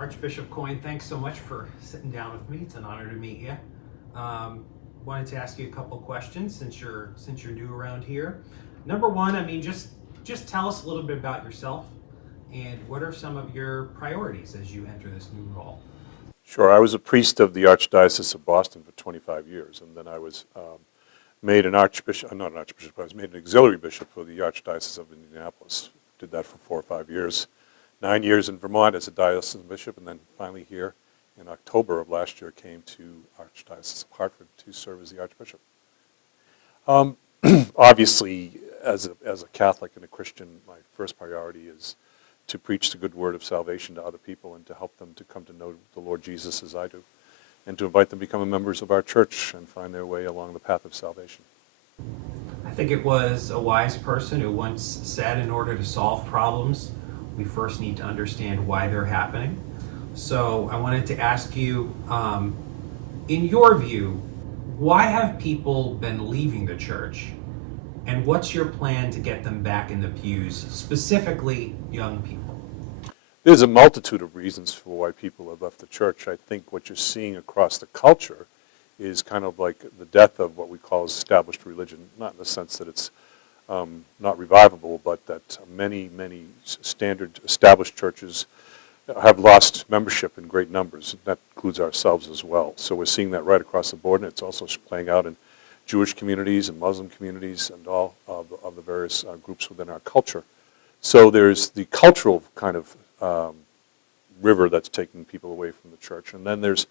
Archbishop Coyne, thanks so much for sitting down with me. It's an honor to meet you. Wanted to ask you a couple questions since you're new around here. Number one, just tell us a little bit about yourself and what are some of your priorities as you enter this new role? Sure. I was a priest of the Archdiocese of Boston for 25 years, and then I was made an archbishop, not an archbishop, I was made an auxiliary bishop for the Archdiocese of Indianapolis. Did that for 4 or 5 years. 9 years in Vermont as a diocesan bishop, and then finally here in October of last year came to Archdiocese of Hartford to serve as the Archbishop. Obviously, as a Catholic and a Christian, my first priority is to preach the good word of salvation to other people and to help them to come to know the Lord Jesus as I do, and to invite them to become members of our church and find their way along the path of salvation. I think it was a wise person who once said, in order to solve problems, we first need to understand why they're happening. So I wanted to ask you, in your view, why have people been leaving the church? And what's your plan to get them back in the pews, specifically young people? There's a multitude of reasons for why people have left the church. I think what you're seeing across the culture is kind of like the death of what we call established religion, not in the sense that it's not revivable, but that many standard established churches have lost membership in great numbers. That includes ourselves as well. So we're seeing that right across the board, and it's also playing out in Jewish communities and Muslim communities and all of the various groups within our culture. So there's the cultural kind of river that's taking people away from the church. And then there's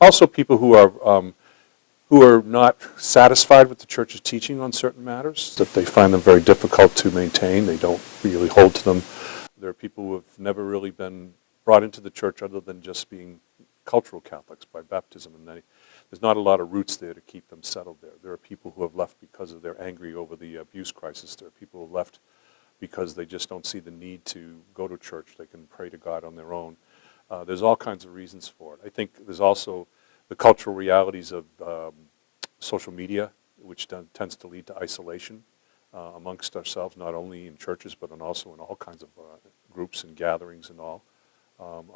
also people who are not satisfied with the church's teaching on certain matters, that they find them very difficult to maintain. They don't really hold to them. There are people who have never really been brought into the church other than just being cultural Catholics by baptism, and there's not a lot of roots there to keep them settled there. There are people who have left because they're angry over the abuse crisis. There are people who have left because they just don't see the need to go to church. They can pray to God on their own. There's all kinds of reasons for it. I think there's also the cultural realities of social media, which tends to lead to isolation amongst ourselves, not only in churches, but also in all kinds of groups and gatherings and all.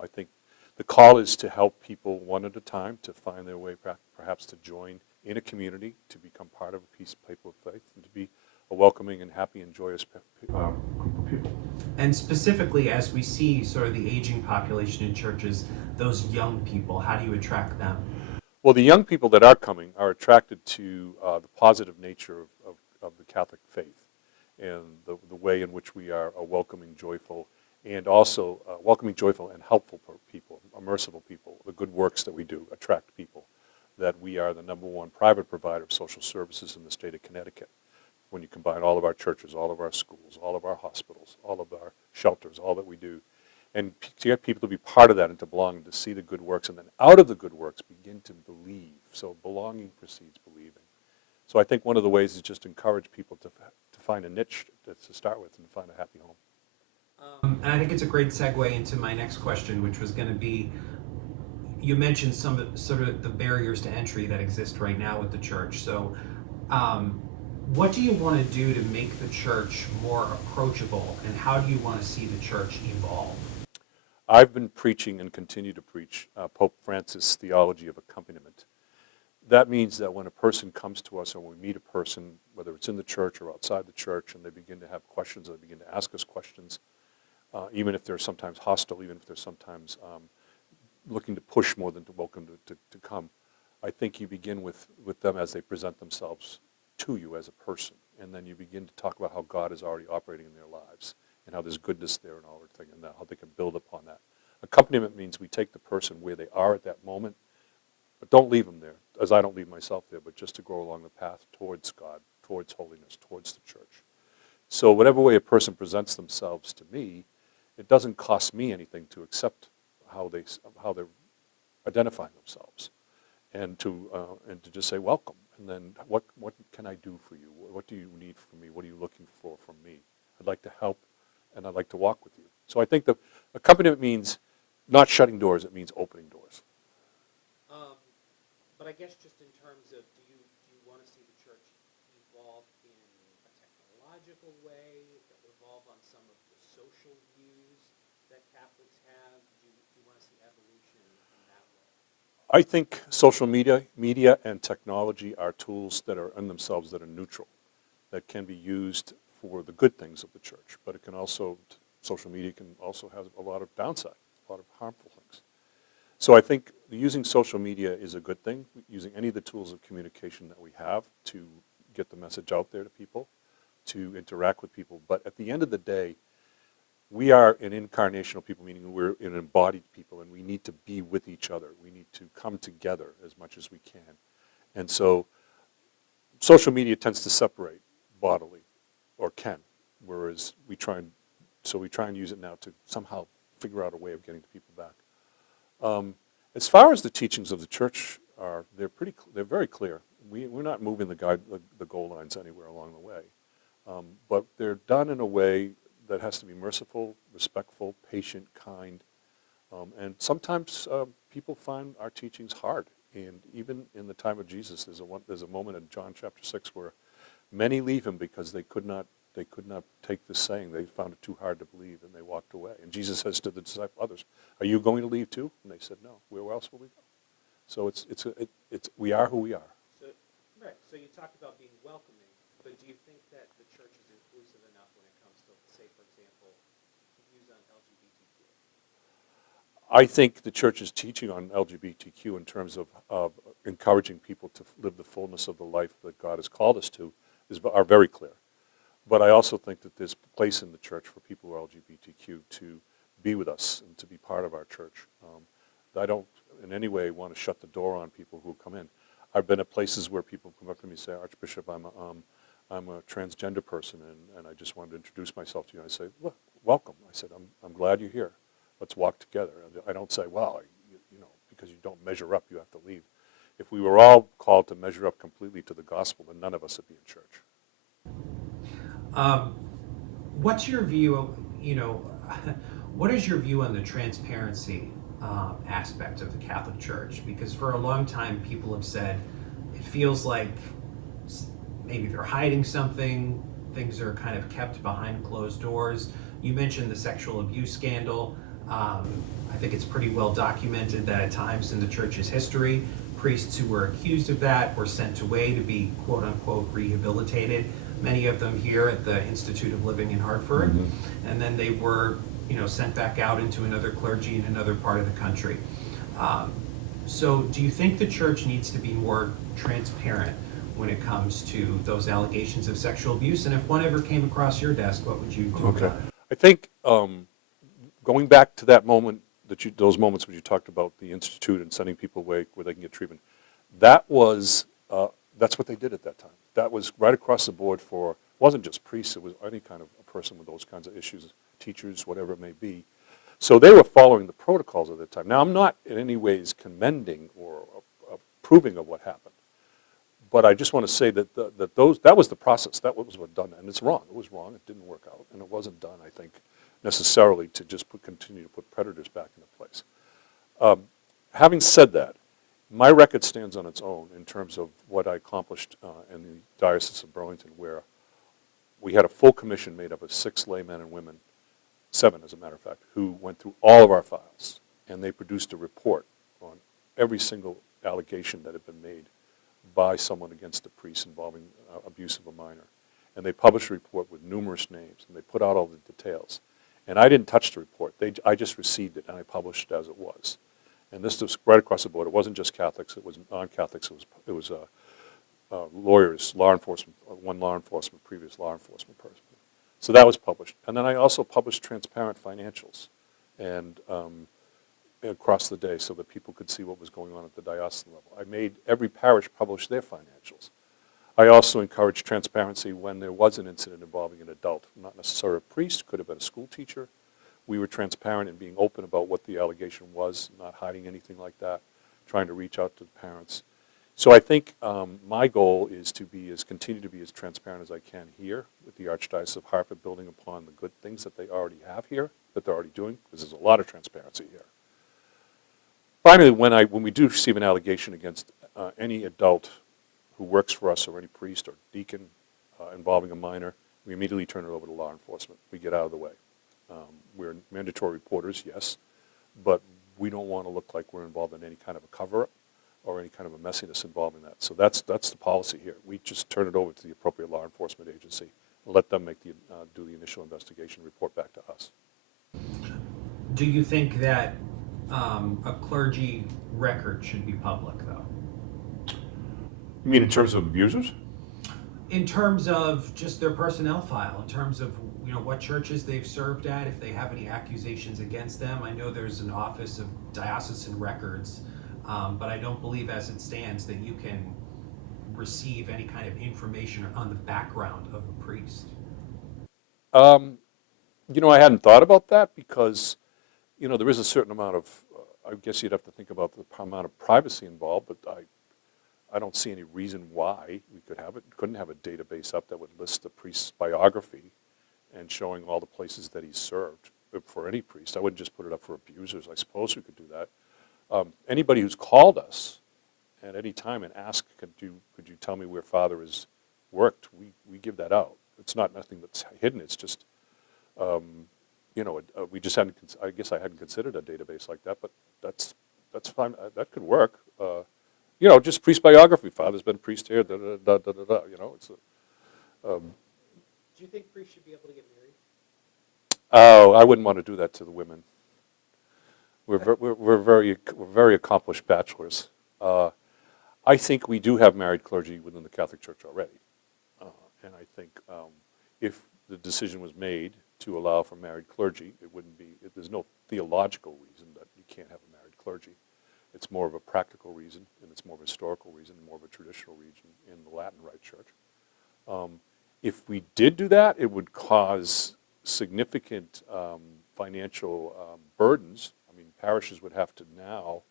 I think the call is to help people one at a time to find their way back, perhaps to join in a community, to become part of a people of faith, and to be a welcoming and happy and joyous group of people. And specifically, as we see sort of the aging population in churches, those young people, how do you attract them? Well, the young people that are coming are attracted to the positive nature of the Catholic faith and the way in which we are a welcoming, joyful, and also welcoming, joyful, and helpful people, merciful people. The good works that we do attract people, that we are the #1 private provider of social services in the state of Connecticut. When you combine all of our churches, all of our schools, all of our hospitals, all of our shelters, all that we do, and to get people to be part of that and to belong, to see the good works, and then out of the good works begin to believe. So belonging precedes believing. So I think one of the ways is just encourage people to find a niche to start with and find a happy home. And I think it's a great segue into my next question, which was going to be, you mentioned some of sort of the barriers to entry that exist right now with the church. So what do you want to do to make the church more approachable, and how do you want to see the church evolve? I've been preaching and continue to preach Pope Francis' theology of accompaniment. That means that when a person comes to us or when we meet a person, whether it's in the church or outside the church, and they begin to have questions, or they begin to ask us questions, even if they're sometimes hostile, even if they're sometimes looking to push more than to welcome to come, I think you begin with them as they present themselves to you as a person, and then you begin to talk about how God is already operating in their lives and how there's goodness there and all that thing, and how they can build upon that. Accompaniment means we take the person where they are at that moment, but don't leave them there, as I don't leave myself there, but just to go along the path towards God, towards holiness, towards the church. So whatever way a person presents themselves to me, it doesn't cost me anything to accept how they're identifying themselves, and to just say welcome, and then what can I do for you? What do you need from me? What are you looking for from me? I'd like to help, and I'd like to walk with you. So I think the accompaniment means not shutting doors; it means opening doors. But I guess just in terms of, do you want to see the church evolve in a technological way, evolve on some of the social views that Catholics have? Do you want to see evolution I think social media and technology are tools that are in themselves that are neutral, that can be used for the good things of the church, but it can also, social media can also have a lot of downside, a lot of harmful things. So I think using social media is a good thing, using any of the tools of communication that we have to get the message out there to people, to interact with people. But at the end of the day, we are an incarnational people, meaning we're an embodied people, and we need to be with each other. We need to come together as much as we can. And so social media tends to separate bodily, or can, whereas we try and use it now to somehow figure out a way of getting to people back. As far as the teachings of the church are, they're very clear. We're not moving the goal lines anywhere along the way, but they're done in a way that has to be merciful, respectful, patient, kind, and sometimes people find our teachings hard. And even in the time of Jesus, there's a moment in John chapter 6 where many leave him because they could not take this saying. They found it too hard to believe, and they walked away. And Jesus says to the others, "Are you going to leave too?" And they said, "No. Where else will we go?" So we are who we are. So, right. So you talked about being welcoming, but do you think that the church is inclusive enough when it comes to, say, for example, views on LGBTQ? I think the church's teaching on LGBTQ in terms of encouraging people to live the fullness of the life that God has called us to are very clear. But I also think that there's a place in the church for people who are LGBTQ to be with us and to be part of our church. I don't in any way want to shut the door on people who come in. I've been at places where people come up to me and say, "Archbishop, I'm a transgender person, and I just wanted to introduce myself to you." And I say, "Well, welcome." I said, I'm glad you're here. Let's walk together. I don't say, "Well, because you don't measure up, you have to leave." If we were all called to measure up completely to the gospel, then none of us would be in church. What's your view, what is your view on the transparency aspect of the Catholic Church? Because for a long time, people have said it feels like maybe they're hiding something, things are kind of kept behind closed doors. You mentioned the sexual abuse scandal. I think it's pretty well documented that at times in the church's history, priests who were accused of that were sent away to be quote unquote rehabilitated. Many of them here at the Institute of Living in Hartford, and then they were, sent back out into another clergy in another part of the country. So, do you think the church needs to be more transparent when it comes to those allegations of sexual abuse? And if one ever came across your desk, what would you do about it? I think going back to that moment those moments when you talked about the institute and sending people away where they can get treatment, that's what they did at that time. That was right across the board it wasn't just priests, it was any kind of a person with those kinds of issues, teachers, whatever it may be. So they were following the protocols of the time. Now, I'm not in any ways commending or approving of what happened, but I just want to say that that was the process. That was what done, and it's wrong. It was wrong. It didn't work out, and it wasn't done, I think, necessarily to just continue to put predators back into place. Having said that, my record stands on its own in terms of what I accomplished in the Diocese of Burlington, where we had a full commission made up of 6 laymen and women, 7 as a matter of fact, who went through all of our files, and they produced a report on every single allegation that had been made by someone against a priest involving abuse of a minor. And they published a report with numerous names, and they put out all the details. And I didn't touch the report. I just received it, and I published it as it was. And this was right across the board. It wasn't just Catholics. It was non-Catholics. It was lawyers, law enforcement, one law enforcement, previous law enforcement person. So that was published. And then I also published transparent financials and across the day so that people could see what was going on at the diocesan level. I made every parish publish their financials. I also encouraged transparency when there was an incident involving an adult, not necessarily a priest, could have been a school teacher. We were transparent in being open about what the allegation was, not hiding anything like that, trying to reach out to the parents. So I think my goal is to continue to be as transparent as I can here with the Archdiocese of Hartford, building upon the good things that they already have here, that they're already doing, because there's a lot of transparency here. Finally, when we do receive an allegation against any adult who works for us or any priest or deacon involving a minor, we immediately turn it over to law enforcement. We get out of the way. We're mandatory reporters, yes, but we don't want to look like we're involved in any kind of a cover-up. or any kind of a messiness involving that. So that's the policy here. We just turn it over to the appropriate law enforcement agency, let them make do the initial investigation, report back to us. Do you think that a clergy record should be public, though? You mean in terms of abusers? In terms of just their personnel file, in terms of what churches they've served at, if they have any accusations against them. I know there's an Office of Diocesan Records, but I don't believe as it stands that you can receive any kind of information on the background of a priest. I hadn't thought about that because, there is a certain amount of, I guess you'd have to think about the amount of privacy involved, but I don't see any reason why we couldn't have a database up that would list the priest's biography and showing all the places that he's served for any priest. I wouldn't just put it up for abusers. I suppose we could do that. Anybody who's called us at any time and asked, could you tell me where Father has worked, we give that out. It's not nothing that's hidden. It's just, we just hadn't, I guess I hadn't considered a database like that, but that's fine. That could work. Just priest biography. Father's been priest here, da-da-da-da-da-da, it's a... Do you think priests should be able to get married? Oh, I wouldn't want to do that to the women. We're very accomplished bachelors. I think we do have married clergy within the Catholic Church already, and I think if the decision was made to allow for married clergy, it wouldn't be. There's no theological reason that you can't have a married clergy. It's more of a practical reason, and it's more of a historical reason, more of a traditional reason in the Latin Rite Church. If we did do that, it would cause significant financial burdens. I mean, parishes would have to now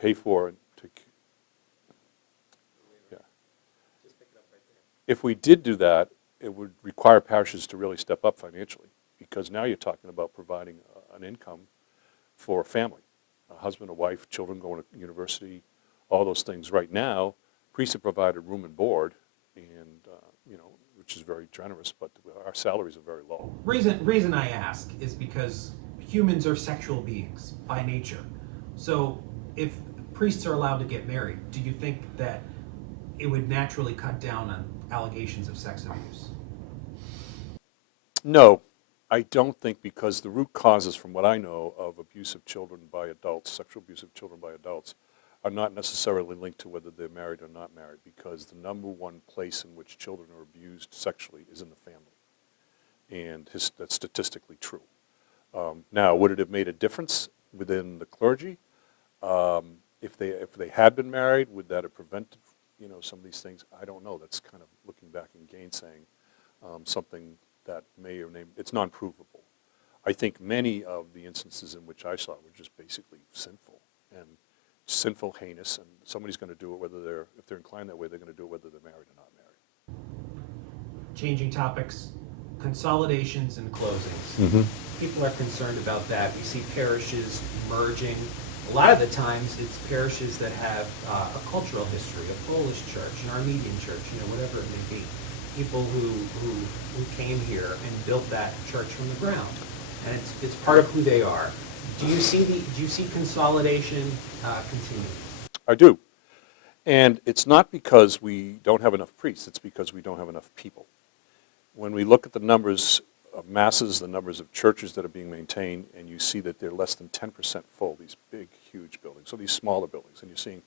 pay for, yeah. Just pick it up right there. If we did do that, it would require parishes to really step up financially, because now you're talking about providing an income for a family, a husband, a wife, children going to university, all those things. Right now, priests have provided room and board, and which is very generous, but our salaries are very low. Reason I ask is because humans are sexual beings by nature. So if priests are allowed to get married, do you think that it would naturally cut down on allegations of sex abuse? No, I don't think, because the root causes, from what I know, of abuse of children by adults, sexual abuse of children by adults, are not necessarily linked to whether they're married or not married, because the number one place in which children are abused sexually is in the family. And that's statistically true. Now, would it have made a difference within the clergy? If they had been married, would that have prevented some of these things? I don't know. That's kind of looking back and gainsaying something that may or may, it's non-provable. I think many of the instances in which I saw were just basically sinful, heinous, and somebody's going to do it if they're inclined that way, they're going to do it whether they're married or not married. Changing topics, consolidations and closings. Mm-hmm. People are concerned about that. We see parishes merging. A lot of the times it's parishes that have a cultural history, a Polish church, an Armenian church, whatever it may be. People who came here and built that church from the ground, and it's part of who they are. Do you see consolidation continuing? I do. And it's not because we don't have enough priests, it's because we don't have enough people. When we look at the numbers of masses, the numbers of churches that are being maintained, and you see that they're less than 10% full, these big, huge buildings, so these smaller buildings, and you're seeing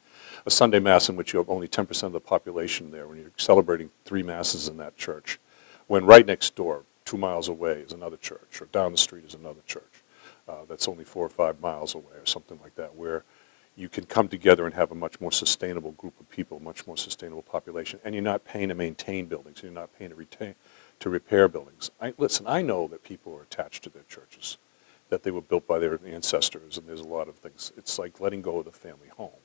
a Sunday Mass in which you have only 10% of the population there, when you're celebrating 3 Masses in that church, when right next door, 2 miles away, is another church, or down the street is another church that's only 4 or 5 miles away, or something like that, where you can come together and have a much more sustainable group of people, much more sustainable population, and you're not paying to maintain buildings, you're not paying to repair buildings. I know that people are attached to their churches, that they were built by their ancestors, and there's a lot of things. It's like letting go of the family home.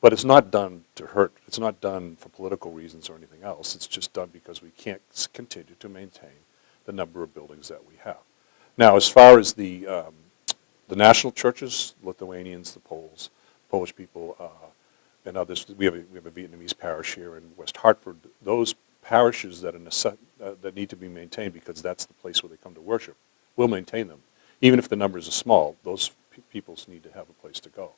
But it's not done to hurt. It's not done for political reasons or anything else. It's just done because we can't continue to maintain the number of buildings that we have. Now, as far as the national churches, Lithuanians, the Poles, Polish people, and others, we have a Vietnamese parish here in West Hartford. Those parishes that that need to be maintained because that's the place where they come to worship, we'll maintain them. Even if the numbers are small, those peoples need to have a place to go.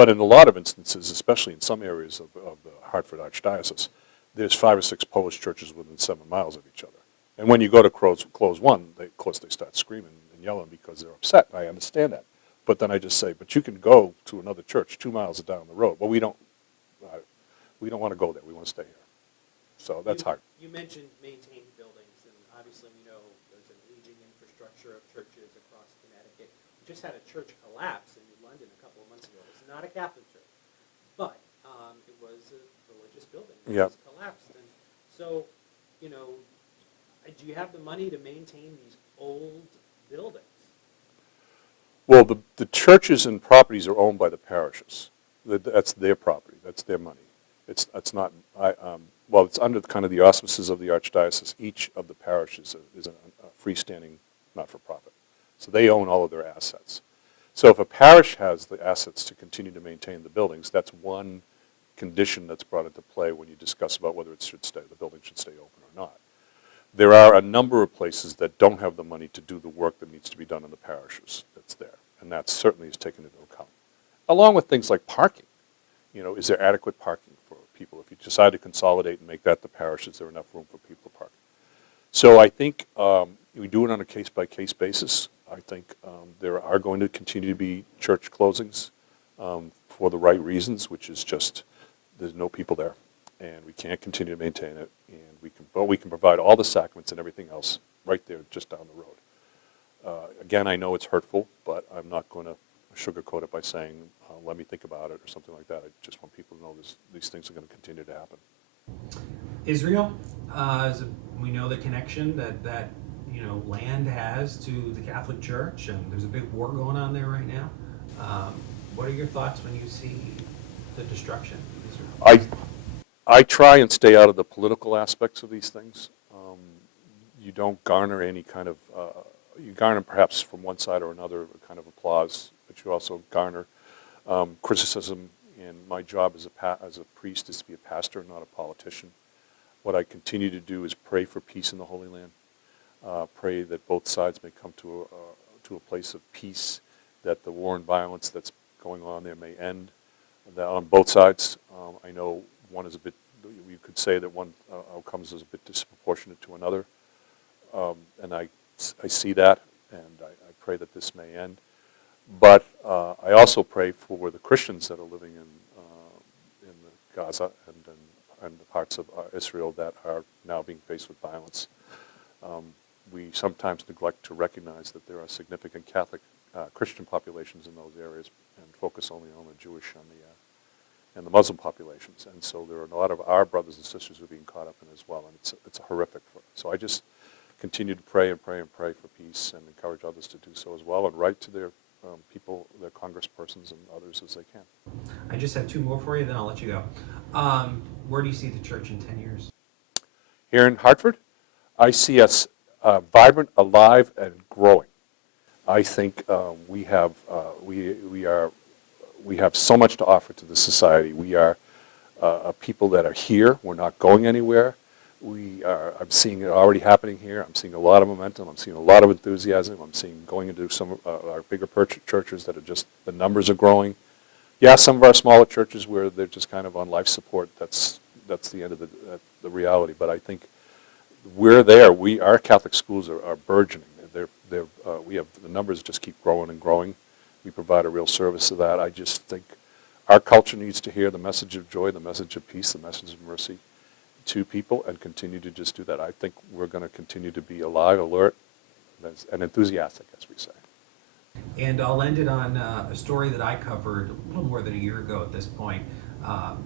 But in a lot of instances, especially in some areas of the Hartford Archdiocese, there's 5 or 6 Polish churches within 7 miles of each other. And when you go to close one, of course they start screaming and yelling because they're upset. I understand that. But then I just say, but you can go to another church 2 miles down the road. Well, we don't want to go there. We want to stay here. So that's hard. You mentioned maintained buildings, and obviously we know there's an aging infrastructure of churches across Connecticut. We just had a church collapse in New London a couple of months ago. It's not a Catholic church, but it was a religious building that Yeah. was collapsed. And so, do you have the money to maintain these old buildings? Well, the churches and properties are owned by the parishes. That's their property. That's their money. It's not. It's under kind of the auspices of the Archdiocese. Each of the parishes is a freestanding not-for-profit. So they own all of their assets. So if a parish has the assets to continue to maintain the buildings, that's one condition that's brought into play when you discuss about whether the building should stay open or not. There are a number of places that don't have the money to do the work that needs to be done in the parishes that's there, and that certainly is taken into account. Along with things like parking. Is there adequate parking for people? If you decide to consolidate and make that the parish, is there enough room for people to park? So I think we do it on a case-by-case basis. I think there are going to continue to be church closings for the right reasons, which is just there's no people there, and we can't continue to maintain it, and we can provide all the sacraments and everything else right there just down the road. Again, I know it's hurtful, but I'm not going to sugarcoat it by saying, let me think about it or something like that. I just want people to know these things are going to continue to happen. Israel, we know the connection that land has to the Catholic Church, and there's a big war going on there right now. What are your thoughts when you see the destruction of Israel? I try and stay out of the political aspects of these things. You don't garner any kind of, you garner perhaps from one side or another a kind of applause, but you also garner criticism. And my job as a priest is to be a pastor, not a politician. What I continue to do is pray for peace in the Holy Land. Pray that both sides may come to a place of peace, that the war and violence that's going on there may end. That on both sides, I know one is a bit. You could say that one outcomes is a bit disproportionate to another, and I see that, and I pray that this may end. But I also pray for the Christians that are living in Gaza and the parts of Israel that are now being faced with violence. We sometimes neglect to recognize that there are significant Catholic Christian populations in those areas and focus only on the Jewish and the Muslim populations. And so there are a lot of our brothers and sisters who are being caught up in it as well, and it's horrific. So I just continue to pray and pray and pray for peace and encourage others to do so as well, and write to their people, their congresspersons and others as they can. I just have 2 more for you, then I'll let you go. Where do you see the church in 10 years? Here in Hartford, I see us vibrant, alive, and growing. I think we have so much to offer to the society. We are a people that are here. We're not going anywhere. I'm seeing it already happening here. I'm seeing a lot of momentum. I'm seeing a lot of enthusiasm. I'm seeing going into some of our bigger churches that are just, the numbers are growing. Yeah, some of our smaller churches where they're just kind of on life support, that's the end of the reality. But I think we're there. Our Catholic schools are burgeoning. We have the numbers just keep growing and growing. We provide a real service to that. I just think our culture needs to hear the message of joy, the message of peace, the message of mercy to people, and continue to just do that. I think we're going to continue to be alive, alert, and enthusiastic, as we say. And I'll end it on a story that I covered a little more than a year ago at this point, an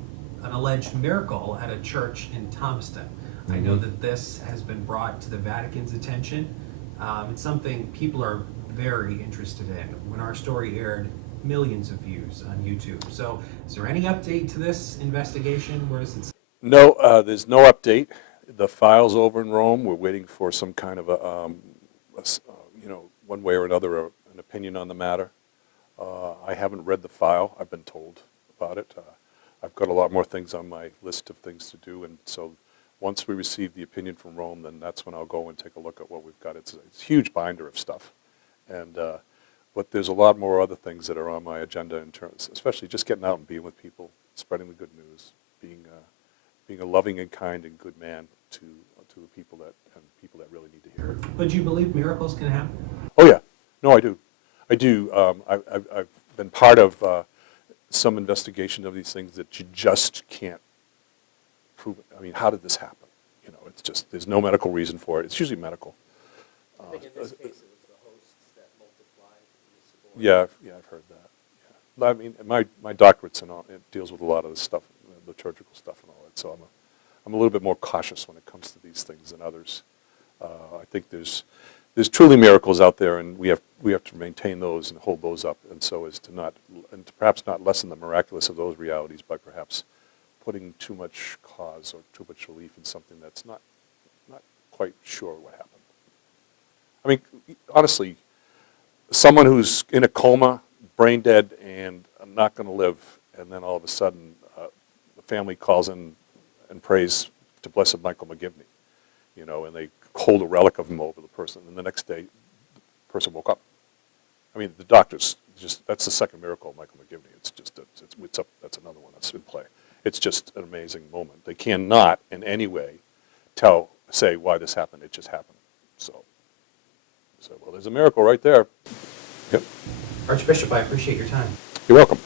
alleged miracle at a church in Thomaston. Mm-hmm. I know that this has been brought to the Vatican's attention. It's something people are very interested in. When our story aired, millions of views on YouTube. So is there any update to this investigation? Where does it stand? No, there's no update. The file's over in Rome. We're waiting for some kind of one way or another, an opinion on the matter. I haven't read the file. I've been told about it. I've got a lot more things on my list of things to do, and so once we receive the opinion from Rome, then that's when I'll go and take a look at what we've got. It's a huge binder of stuff, and But there's a lot more other things that are on my agenda in terms, especially just getting out and being with people, spreading the good news, being a loving and kind and good man to people that really need to hear it. But do you believe miracles can happen? Oh yeah, no, I do. I do. I've been part of some investigation of these things that you just can't prove it. I mean, how did this happen? You know, it's just, there's no medical reason for it. It's usually medical. I think in this case, it was the hosts that multiplied in the subordinate. Yeah, I've heard that. Yeah. I mean, my doctorate's and all, it deals with a lot of this stuff, liturgical stuff and all that. So I'm a little bit more cautious when it comes to these things than others. I think there's truly miracles out there, and we have to maintain those and hold those up, and so as to perhaps not lessen the miraculous of those realities by perhaps putting too much cause or too much belief in something that's not quite sure what happened. I mean, honestly, someone who's in a coma, brain dead, and not going to live, and then all of a sudden the family calls in and prays to Blessed Michael McGivney, you know, and they hold a relic of him over the person, and the next day the person woke up. I mean, the doctors that's the second miracle of Michael McGivney. It's just it's up. That's another one that's in play. It's just an amazing moment. They cannot in any way say why this happened. It just happened. So well, there's a miracle right there. Yep. Archbishop, I appreciate your time. You're welcome.